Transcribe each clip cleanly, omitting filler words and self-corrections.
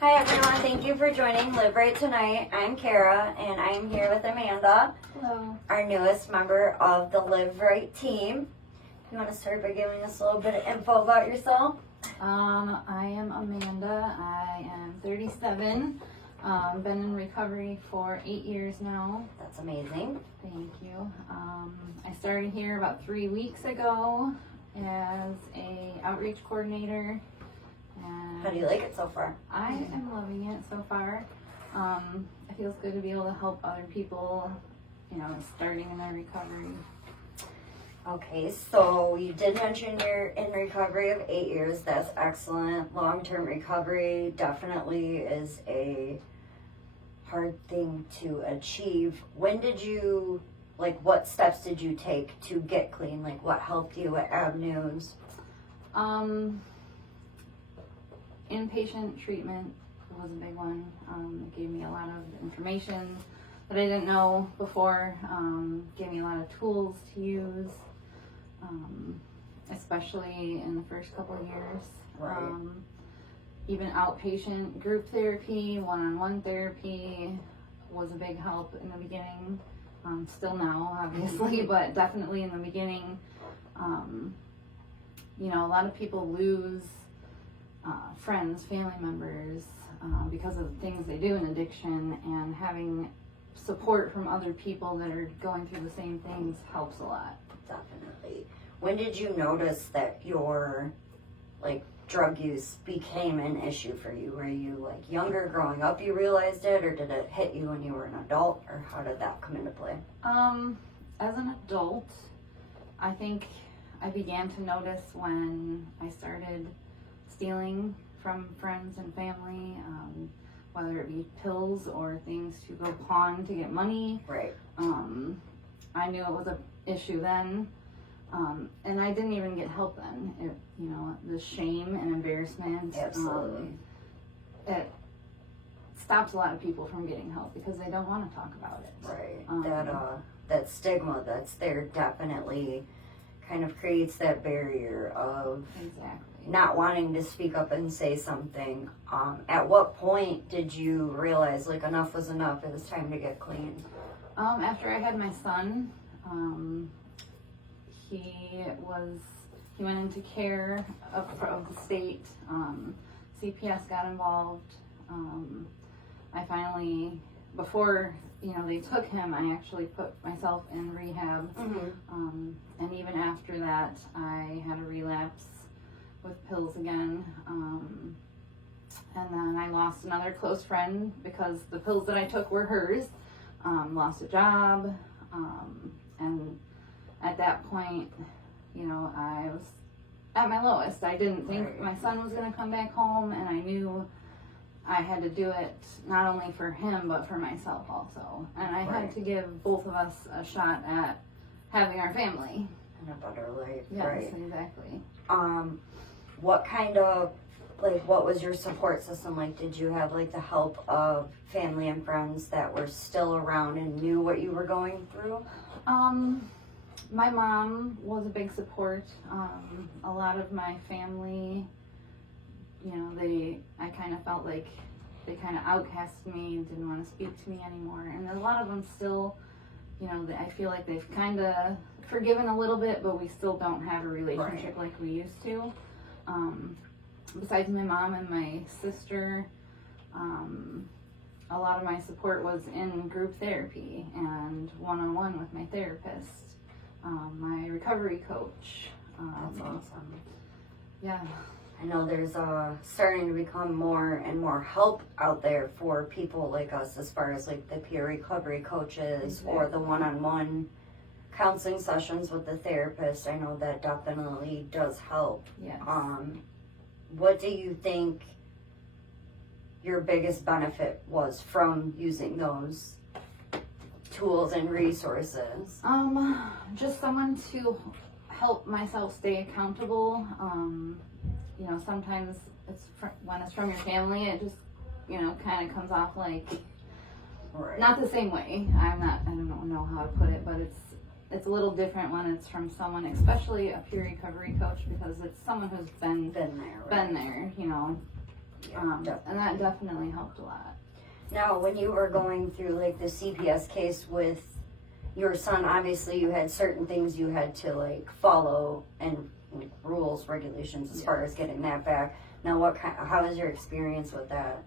Hi everyone, thank you for joining Live Rite Tonight. I'm Kara and I'm here with Amanda. Hello. Our newest member of the Live Rite team. You want to start by giving us a little bit of info about yourself? I am Amanda. I am 37. Been in recovery for 8 years now. That's amazing. Thank you. I started here about 3 weeks ago as a outreach coordinator. And How do you like it so far? I am loving it so far. It feels good to be able to help other people, starting in their recovery. Okay, so you did mention you're in recovery of 8 years. That's excellent. Long-term recovery definitely is a hard thing to achieve. When did you, what steps did you take to get clean? What helped you? What avenues? Inpatient treatment was a big one. It gave me a lot of information that I didn't know before. Gave me a lot of tools to use, especially in the first couple of years. Right. Even outpatient group therapy, one-on-one therapy was a big help in the beginning. Still now, obviously, but definitely in the beginning. A lot of people lose friends, family members, because of the things they do in addiction, and having support from other people that are going through the same things helps a lot. Definitely. When did you notice that your drug use became an issue for you? Were you younger, growing up, you realized it, or did it hit you when you were an adult, or how did that come into play? As an adult, I think I began to notice when I started stealing from friends and family, whether it be pills or things to go pawn to get money. Right. I knew it was an issue then, and I didn't even get help then. The shame and embarrassment. Absolutely. It stops a lot of people from getting help because they don't want to talk about it. Right. That stigma that's there definitely kind of creates that barrier of not wanting to speak up and say something. At what point did you realize enough was enough, it was time to get clean? After I had my son, he went into care of the state. CPS got involved. I finally, before they took him, I actually put myself in rehab. Mm-hmm. And even after that, I had a relapse with pills again. And then I lost another close friend because the pills that I took were hers. Lost a job. And at that point, I was at my lowest. I didn't think my son was going to come back home, and I knew I had to do it not only for him, but for myself also. And I had to give both of us a shot at having our family. And a better life. Yes, right. Exactly. What kind of, what was your support system like? Did you have, the help of family and friends that were still around and knew what you were going through? My mom was a big support. A lot of my family, I kind of felt like they kind of outcasted me and didn't want to speak to me anymore. And a lot of them still, I feel like they've kind of forgiven a little bit, but we still don't have a relationship like we used to. Besides my mom and my sister, a lot of my support was in group therapy and one-on-one with my therapist, my recovery coach. That's awesome. Yeah. I know there's starting to become more and more help out there for people like us, as far as the peer recovery coaches or the one-on-one counseling sessions with the therapist. I know that definitely does help. Yes. What do you think your biggest benefit was from using those tools and resources? Just someone to help myself stay accountable. Sometimes when it's from your family, it just, kind of comes off not the same way. I don't know how to put it, but it's a little different when it's from someone, especially a peer recovery coach, because it's someone who's been there, And that definitely helped a lot. Now, when you were going through like the CPS case with your son, obviously you had certain things you had to like follow and like, rules, regulations as far as getting that back. Now, how was your experience with that?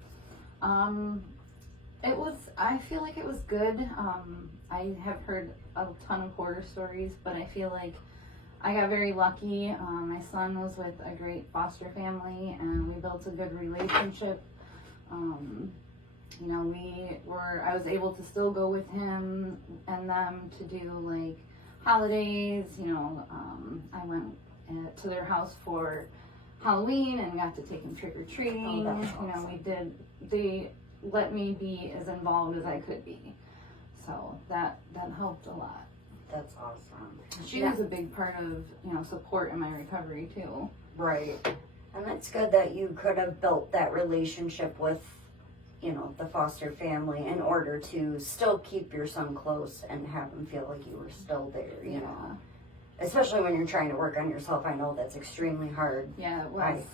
I feel like it was good. I have heard a ton of horror stories, but I feel like I got very lucky. My son was with a great foster family and we built a good relationship. I was able to still go with him and them to do like holidays, I went to their house for Halloween and got to take him trick-or-treating. Oh, that's awesome. They let me be as involved as I could be. So that helped a lot. That's awesome. She was a big part of, support in my recovery too. Right. And that's good that you could have built that relationship with, the foster family in order to still keep your son close and have him feel like you were still there, you know. Especially when you're trying to work on yourself. I know that's extremely hard. Yeah, it was.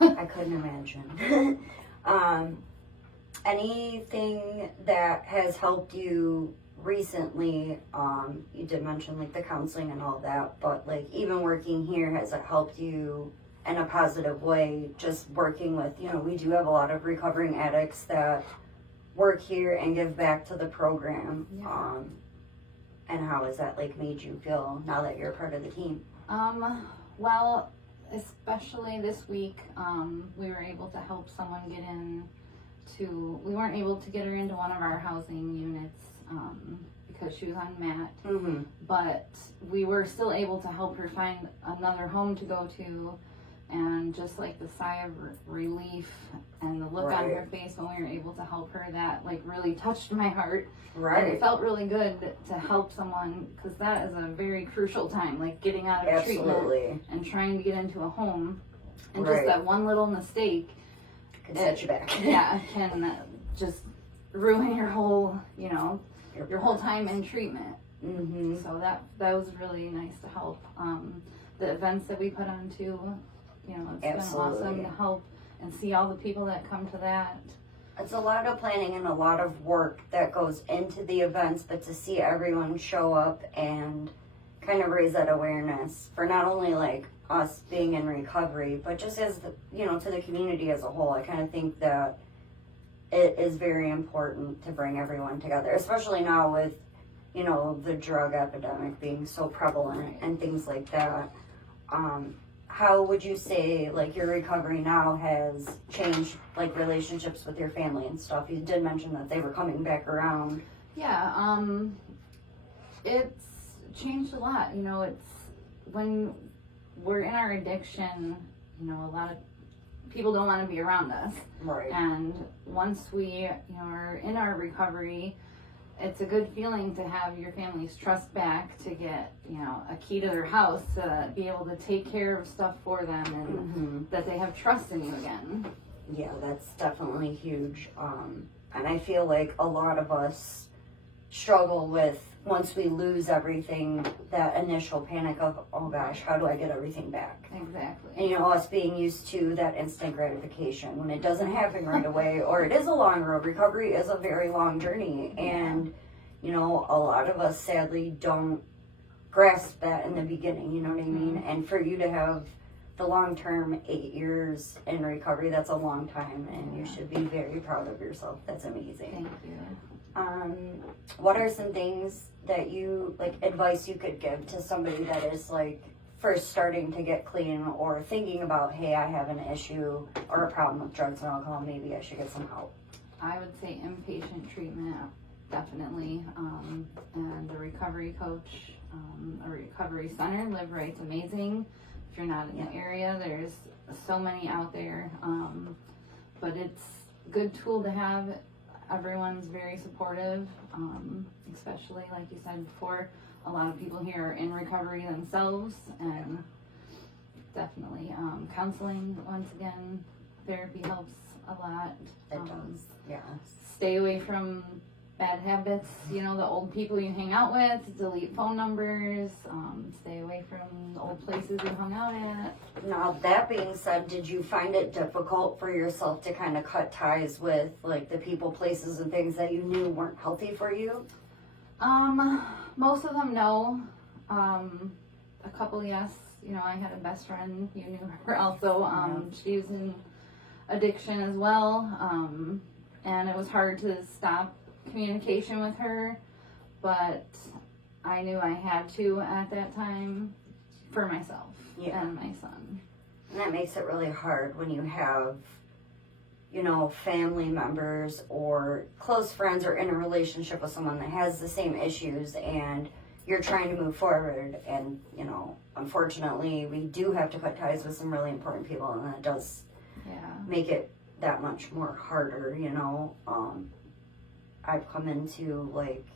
I couldn't imagine. Anything that has helped you recently, you did mention like the counseling and all that, but like even working here, has it helped you in a positive way, just working with, we do have a lot of recovering addicts that work here and give back to the program. Yeah. And how has that like made you feel now that you're part of the team? Well, especially this week, we were able to help someone get we weren't able to get her into one of our housing units because she was on MAT, but we were still able to help her find another home to go to, and just like the sigh of relief and the look on her face when we were able to help her, that like really touched my heart. Right. And it felt really good to help someone, because that is a very crucial time, like getting out of treatment and trying to get into a home, and just that one little mistake can set you back. Can just ruin your whole, your whole time in treatment. So that was really nice to help. The events that we put on too, it's been awesome to help and see all the people that come to that. It's a lot of planning and a lot of work that goes into the events, but to see everyone show up and kind of raise that awareness for not only like us being in recovery, but just as to the community as a whole. I kind of think that it is very important to bring everyone together, especially now with the drug epidemic being so prevalent and things like that. How would you say like your recovery now has changed like relationships with your family and stuff? You did mention that they were coming back around. Yeah, it's changed a lot. It's when we're in our addiction, a lot of people don't want to be around us. Right. And once we are in our recovery, it's a good feeling to have your family's trust back, to get, a key to their house, to be able to take care of stuff for them, and that they have trust in you again. Yeah, that's definitely huge. And I feel like a lot of us struggle with, once we lose everything, that initial panic of, oh gosh, how do I get everything back? Exactly. And us being used to that instant gratification when it doesn't happen right away, or it is a long road. Recovery is a very long journey, and a lot of us sadly don't grasp that in the beginning, you know what I mean? And for you to have the long-term 8 years in recovery, that's a long time, and you should be very proud of yourself. That's amazing. Thank you. What are some things that you, like, advice you could give to somebody that is, like, first starting to get clean, or thinking about, hey, I have an issue or a problem with drugs and alcohol, maybe I should get some help? I would say inpatient treatment, definitely, and a recovery coach, a recovery center. Live Rite's amazing. If you're not in the area, there's so many out there, but it's a good tool to have. Everyone's very supportive, especially like you said before, a lot of people here are in recovery themselves, and definitely counseling, once again, therapy helps a lot. It does, yeah. Stay away from bad habits, you know, the old people you hang out with, delete phone numbers, stay away from the old places you hung out at. Now, that being said, did you find it difficult for yourself to kind of cut ties with, like, the people, places, and things that you knew weren't healthy for you? Most of them, no. A couple, yes. You know, I had a best friend, you knew her also. She was in addiction as well. And it was hard to stop communication with her, but I knew I had to at that time for myself and my son. And that makes it really hard when you have, you know, family members or close friends or in a relationship with someone that has the same issues and you're trying to move forward. And, you know, unfortunately, we do have to cut ties with some really important people, and that does make it that much more harder, you know. I've come into, like,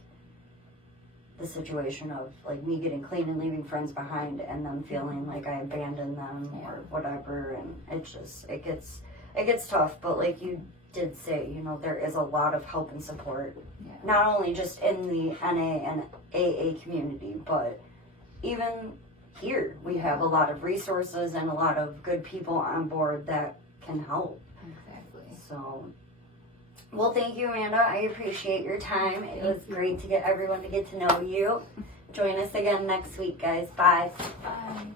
the situation of, like, me getting clean and leaving friends behind and them feeling like I abandoned them or whatever, and it gets tough. But like you did say, you know, there is a lot of help and support, not only just in the NA and AA community, but even here we have a lot of resources and a lot of good people on board that can help. Exactly. So, well, thank you, Amanda. I appreciate your time. It was great to get everyone to get to know you. Join us again next week, guys. Bye. Bye.